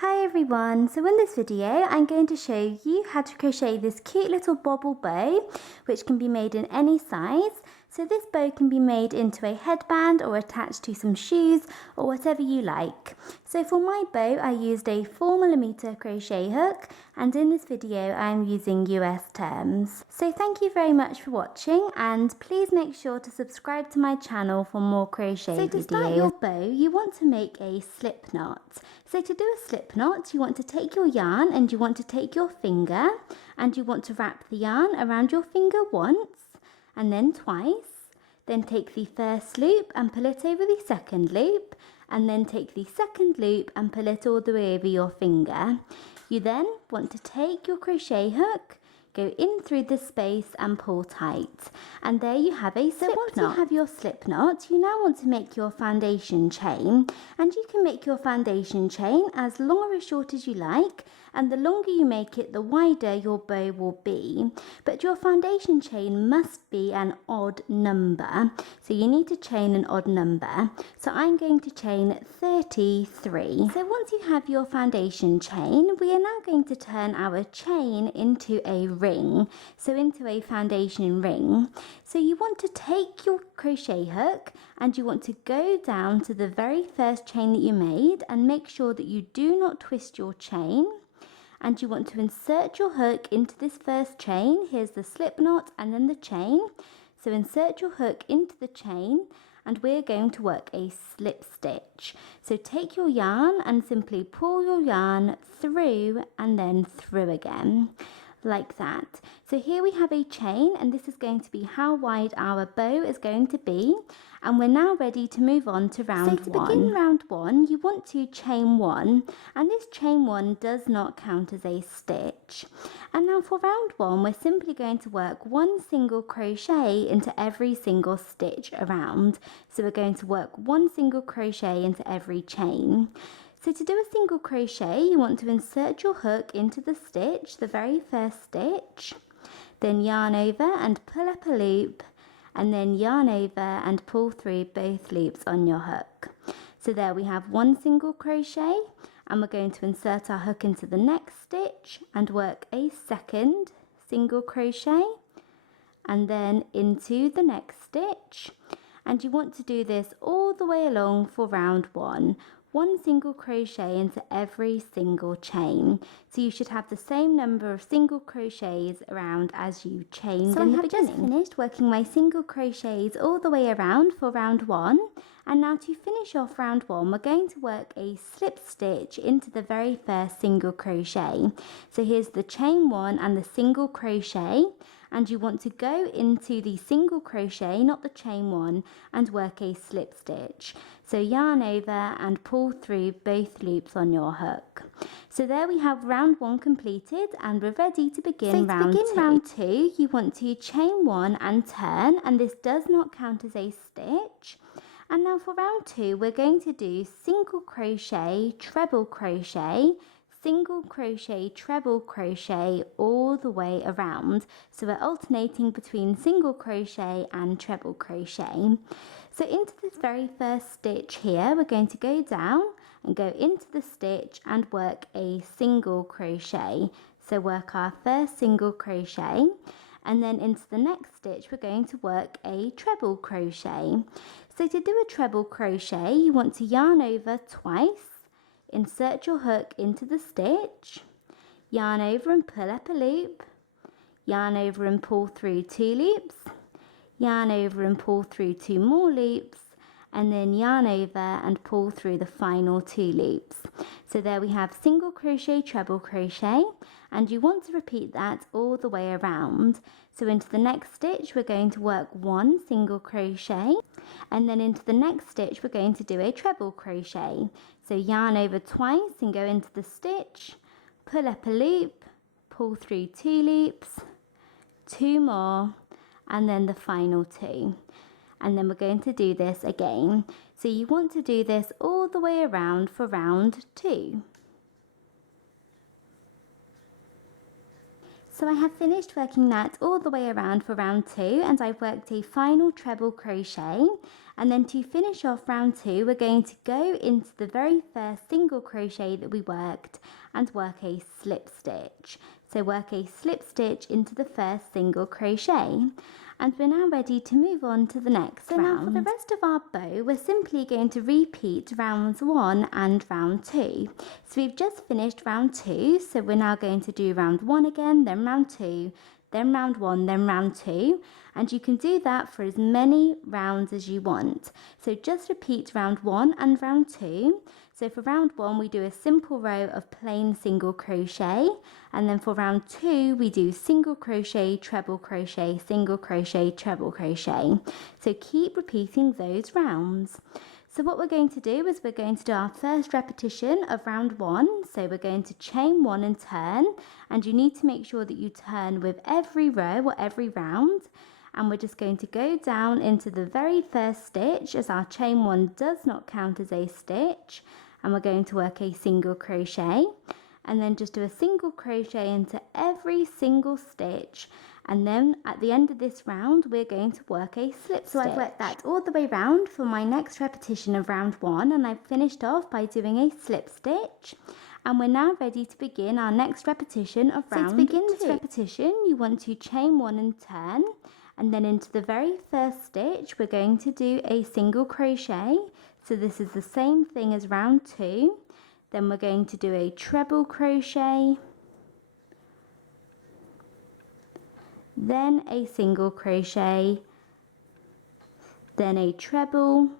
Hi everyone, so in this video I'm going to show you how to crochet this cute little bobble bow which can be made in any size. So this bow can be made into a headband or attached to some shoes or whatever you like. So for my bow I used a 4mm crochet hook, and in this video I am using US terms. So thank you very much for watching, and please make sure to subscribe to my channel for more crochet videos. So to start your bow you want to make a slip knot. So to do a slip knot you want to take your yarn and you want to take your finger and you want to wrap the yarn around your finger once and then twice, then take the first loop and pull it over the second loop, and then take the second loop and pull it all the way over your finger. You then want to take your crochet hook, go in through the space and pull tight, and there you have a slip knot. So once you have your slip knot, you now want to make your foundation chain, and you can make your foundation chain as long or as short as you like, and the longer you make it the wider your bow will be, but your foundation chain must be an odd number, so you need to chain an odd number. So I'm going to chain 33. So once you have your foundation chain, we are now going to turn our chain into a ring, so into a foundation ring. So you want to take your crochet hook and you want to go down to the very first chain that you made and make sure that you do not twist your chain, and you want to insert your hook into this first chain. Here's the slip knot and then the chain. So insert your hook into the chain and we're going to work a slip stitch. So take your yarn and simply pull your yarn through and then through again, like that. So here we have a chain, and this is going to be how wide our bow is going to be, and we're now ready to move on to round one. So to begin round one, you want to chain one, and this chain one does not count as a stitch. And now for round one, we're simply going to work one single crochet into every single stitch around. So we're going to work one single crochet into every chain. So to do a single crochet, you want to insert your hook into the stitch, the very first stitch, then yarn over and pull up a loop, and then yarn over and pull through both loops on your hook. So there we have one single crochet, and we're going to insert our hook into the next stitch and work a second single crochet, and then into the next stitch. And you want to do this all the way along for round one. One single crochet into every single chain. So you should have the same number of single crochets around as you chained in the beginning. So I have just finished working my single crochets all the way around for round one. And now to finish off round one, we're going to work a slip stitch into the very first single crochet. So here's the chain one and the single crochet, and you want to go into the single crochet, not the chain one, and work a slip stitch. So yarn over and pull through both loops on your hook. So there we have round one completed, and we're ready to begin round two. You want to chain one and turn, and this does not count as a stitch. And now for round two, we're going to do single crochet, treble crochet, single crochet, treble crochet all the way around. So we're alternating between single crochet and treble crochet. So into this very first stitch here, we're going to go down and go into the stitch and work a single crochet. So work our first single crochet, and then into the next stitch we're going to work a treble crochet. So to do a treble crochet, you want to yarn over twice, insert your hook into the stitch, yarn over and pull up a loop, yarn over and pull through two loops, yarn over and pull through two more loops, and then yarn over and pull through the final two loops. So there we have single crochet, treble crochet, and you want to repeat that all the way around. So into the next stitch we're going to work one single crochet, and then into the next stitch we're going to do a treble crochet. So yarn over twice and go into the stitch, pull up a loop, pull through two loops, two more, and then the final two. And then we're going to do this again. So you want to do this all the way around for round two. So I have finished working that all the way around for round 2, and I've worked a final treble crochet. And then to finish off round 2, we're going to go into the very first single crochet that we worked and work a slip stitch. So work a slip stitch into the first single crochet. And we're now ready to move on to the next round. Now for the rest of our bow, we're simply going to repeat rounds 1 and round 2. So we've just finished round 2, so we're now going to do round 1 again, then round 2, then round 1, then round 2, and you can do that for as many rounds as you want. So just repeat round 1 and round 2. So for round 1 we do a simple row of plain single crochet, and then for round 2 we do single crochet, treble crochet, single crochet, treble crochet. So keep repeating those rounds. So what we're going to do is we're going to do our first repetition of round 1. So we're going to chain 1 and turn, and you need to make sure that you turn with every row or every round. And we're just going to go down into the very first stitch, as our chain 1 does not count as a stitch, and we're going to work a single crochet, and then just do a single crochet into every single stitch. And then at the end of this round we're going to work a slip stitch. So I've worked that all the way round for my next repetition of round 1, and I've finished off by doing a slip stitch. And we're now ready to begin our next repetition of round 2. So to begin this repetition, you want to chain 1 and turn, and then into the very first stitch we're going to do a single crochet. So this is the same thing as round 2. Then we're going to do a treble crochet, then a single crochet, then a treble,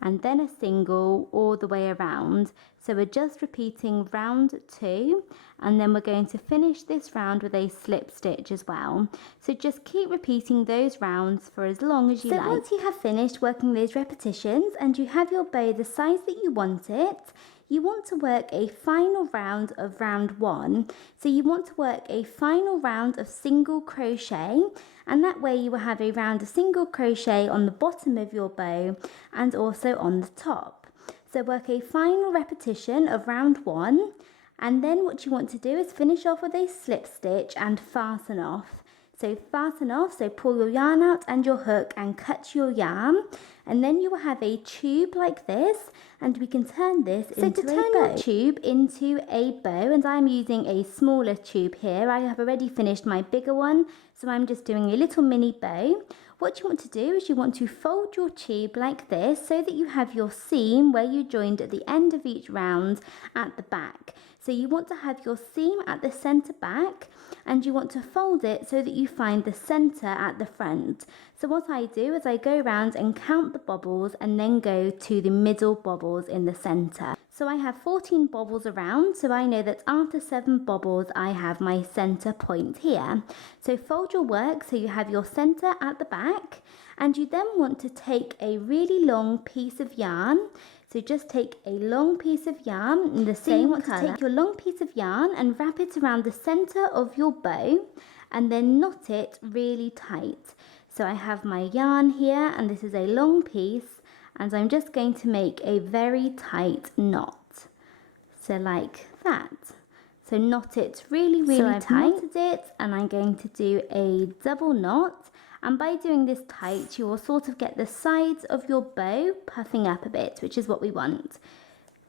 and then a single all the way around. So we're just repeating round 2, and then we're going to finish this round with a slip stitch as well. So just keep repeating those rounds for as long as you like. So once you have finished working those repetitions and you have your bow the size that you want it, you want to work a final round of round 1. So you want to work a final round of single crochet, and that way you will have a round of single crochet on the bottom of your bow and also on the top. So work a final repetition of round 1, and then what you want to do is finish off with a slip stitch and fasten off. So fasten off, so pull your yarn out and your hook and cut your yarn, and then you will have a tube like this, and we can turn this into a bow. So to turn your tube into a bow, and I'm using a smaller tube here. I have already finished my bigger one, so I'm just doing a little mini bow. What you want to do is you want to fold your tube like this so that you have your seam where you joined at the end of each round at the back. So you want to have your seam at the centre back, and you want to fold it so that you find the centre at the front. So what I do is I go around and count the bobbles and then go to the middle bobbles in the centre. So I have 14 bobbles around, so I know that after 7 bobbles I have my centre point here. So fold your work so you have your centre at the back, and you then want to take a really long piece of yarn. So just take a long piece of yarn in the same colour. Take your long piece of yarn and wrap it around the centre of your bow, and then knot it really tight. So I have my yarn here, and this is a long piece, and I'm just going to make a very tight knot. So like that. So knot it really tight. Knotted it, and I'm going to do a double knot. And by doing this tight, you will sort of get the sides of your bow puffing up a bit, which is what we want.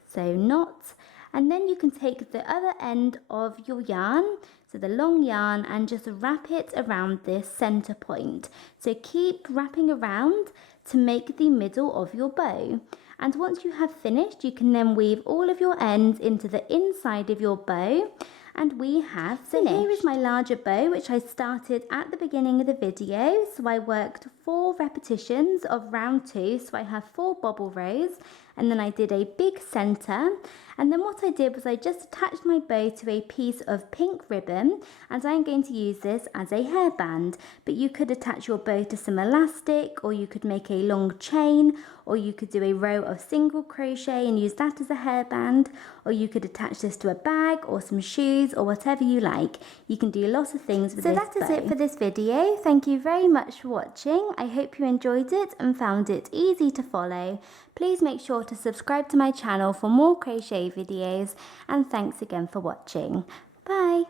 So knot, and then you can take the other end of your yarn, so the long yarn, and just wrap it around this center point. So keep wrapping around to make the middle of your bow. And once you have finished, you can then weave all of your ends into the inside of your bow, and we have finished. So here is my larger bow, which I started at the beginning of the video. So I worked 4 repetitions of round 2, so I have 4 bobble rows, and then I did a big center, and then what I did was I just attached my bow to a piece of pink ribbon, and I'm going to use this as a hairband. But you could attach your bow to some elastic, or you could make a long chain, or you could do a row of single crochet and use that as a hairband, or you could attach this to a bag or some shoes or whatever you like. You can do lots of things with this bow. So that is it for this video. Thank you very much for watching. I hope you enjoyed it and found it easy to follow. Please make sure to subscribe to my channel for more crochet videos, and thanks again for watching. Bye!